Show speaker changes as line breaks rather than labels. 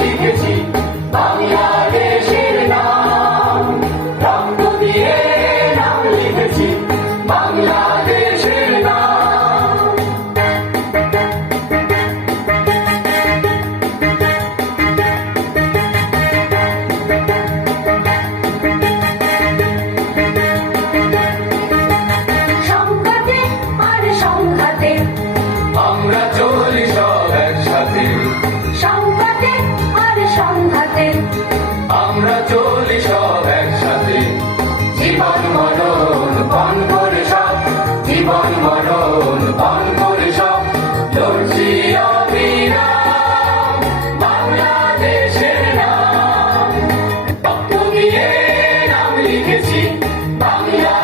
লিখেছি। বাংলা মরণ বাঙ্গন সব লড়ছি অবিরাম বাংলাদেশের নাম। রক্ত দিয়ে নাম লিখেছি বাংলা